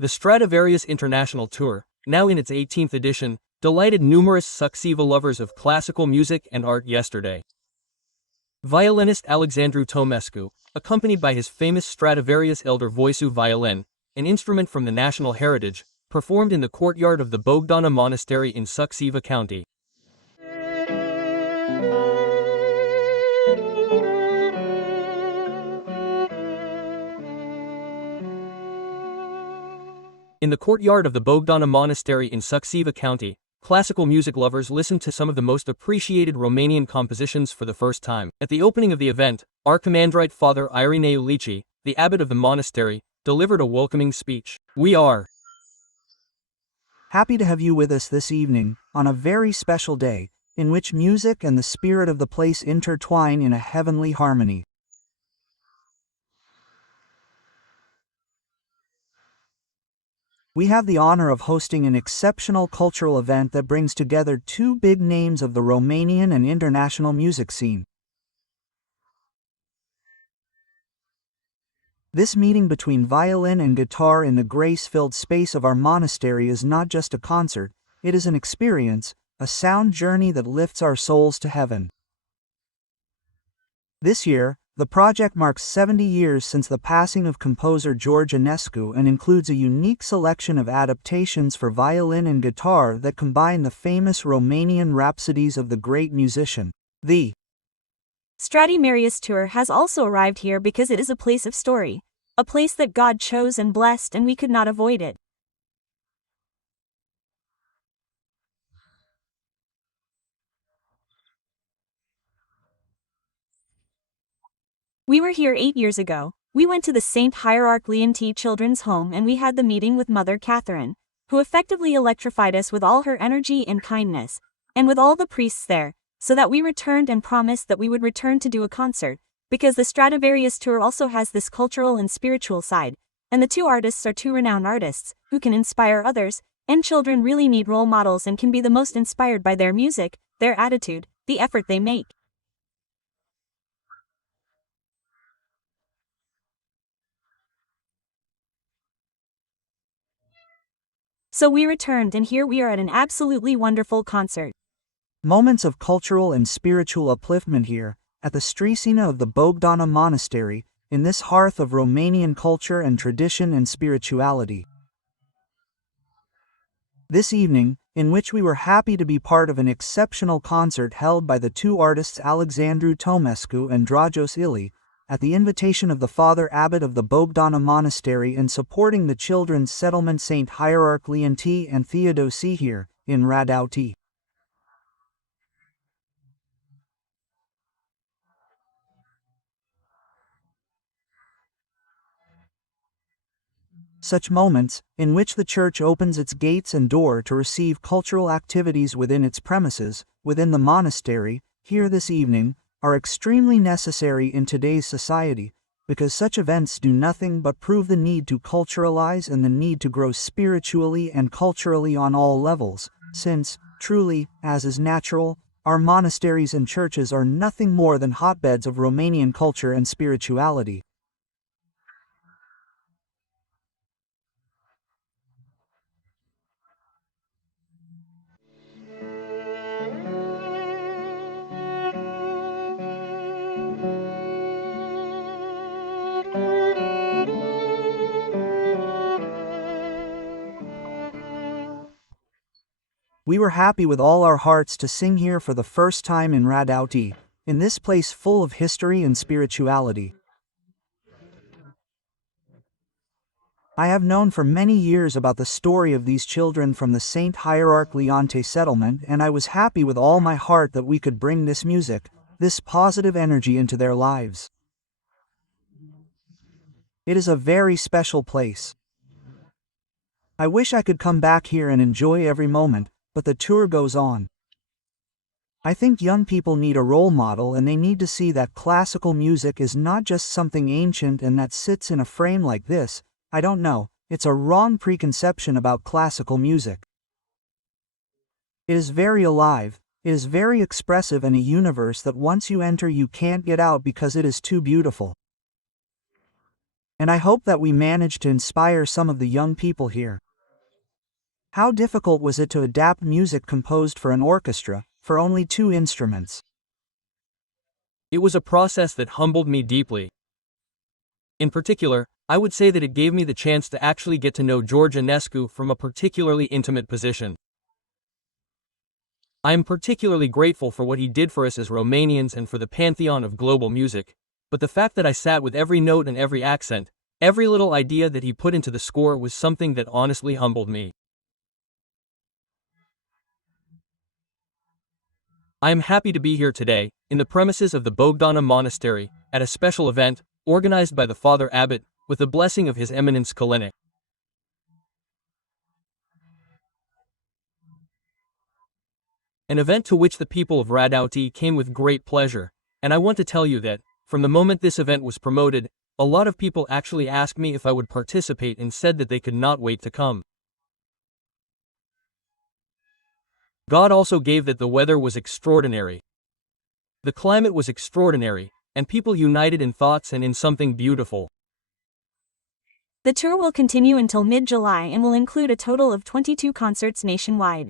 The Stradivarius International Tour, now in its 18th edition, delighted numerous Suceava lovers of classical music and art yesterday. Violinist Alexandru Tomescu, accompanied by his famous Stradivarius Elder Voicu violin, an instrument from the national heritage, performed in the courtyard of the Bogdana Monastery in Suceava County. In the courtyard of the Bogdana Monastery in Suceava County, classical music lovers listened to some of the most appreciated Romanian compositions for the first time. At the opening of the event, Archimandrite Father Irineu Lici, the abbot of the monastery, delivered a welcoming speech. We are happy to have you with us this evening, on a very special day, in which music and the spirit of the place intertwine in a heavenly harmony. We have the honor of hosting an exceptional cultural event that brings together two big names of the Romanian and international music scene. This meeting between violin and guitar in the grace-filled space of our monastery is not just a concert, it is an experience, a sound journey that lifts our souls to heaven. This year, the project marks 70 years since the passing of composer George Enescu and includes a unique selection of adaptations for violin and guitar that combine the famous Romanian rhapsodies of the great musician. The Stradivarius Tour has also arrived here because it is a place of story, a place that God chose and blessed, and we could not avoid it. We were here 8 years ago. We went to the St. Hierarch Leontii Children's Home and we had the meeting with Mother Catherine, who effectively electrified us with all her energy and kindness, and with all the priests there, so that we returned and promised that we would return to do a concert, because the Stradivarius Tour also has this cultural and spiritual side, and the two artists are two renowned artists, who can inspire others, and children really need role models and can be the most inspired by their music, their attitude, the effort they make. So we returned and here we are at an absolutely wonderful concert. moments of cultural and spiritual upliftment here, at the Strisina of the Bogdana Monastery, in this hearth of Romanian culture and tradition and spirituality. This evening, in which we were happy to be part of an exceptional concert held by the two artists Alexandru Tomescu and Dragos Ili, at the invitation of the Father Abbot of the Bogdana Monastery and supporting the children's settlement St. Hierarch Leontii and Theodosie here, in Radauti. Such moments, in which the church opens its gates and door to receive cultural activities within its premises, within the monastery, here this evening, are extremely necessary in today's society, because such events do nothing but prove the need to culturalize and the need to grow spiritually and culturally on all levels, since, truly, as is natural, our monasteries and churches are nothing more than hotbeds of Romanian culture and spirituality. We were happy with all our hearts to sing here for the first time in Radauti, in this place full of history and spirituality. I have known for many years about the story of these children from the St. Hierarch Leontei settlement, and I was happy with all my heart that we could bring this music, this positive energy into their lives. It is a very special place. I wish I could come back here and enjoy every moment, but the tour goes on. I think young people need a role model, and they need to see that classical music is not just something ancient and that sits in a frame like this. I don't know, it's a wrong preconception about classical music. It is very alive, it is very expressive, and a universe that once you enter you can't get out because it is too beautiful. and I hope that we managed to inspire some of the young people here. How difficult was it to adapt music composed for an orchestra, for only 2 instruments? It was a process that humbled me deeply. In particular, I would say that it gave me the chance to actually get to know George Enescu from a particularly intimate position. I am particularly grateful for what he did for us as Romanians and for the pantheon of global music, but the fact that I sat with every note and every accent, every little idea that he put into the score was something that honestly humbled me. I am happy to be here today, in the premises of the Bogdana Monastery, at a special event, organized by the Father Abbot, with the blessing of His Eminence Kalinic. An event to which the people of Radauti came with great pleasure, and I want to tell you that, from the moment this event was promoted, a lot of people actually asked me if I would participate and said that they could not wait to come. God also gave that the weather was extraordinary. The climate was extraordinary, and people united in thoughts and in something beautiful. The tour will continue until mid-July and will include a total of 22 concerts nationwide.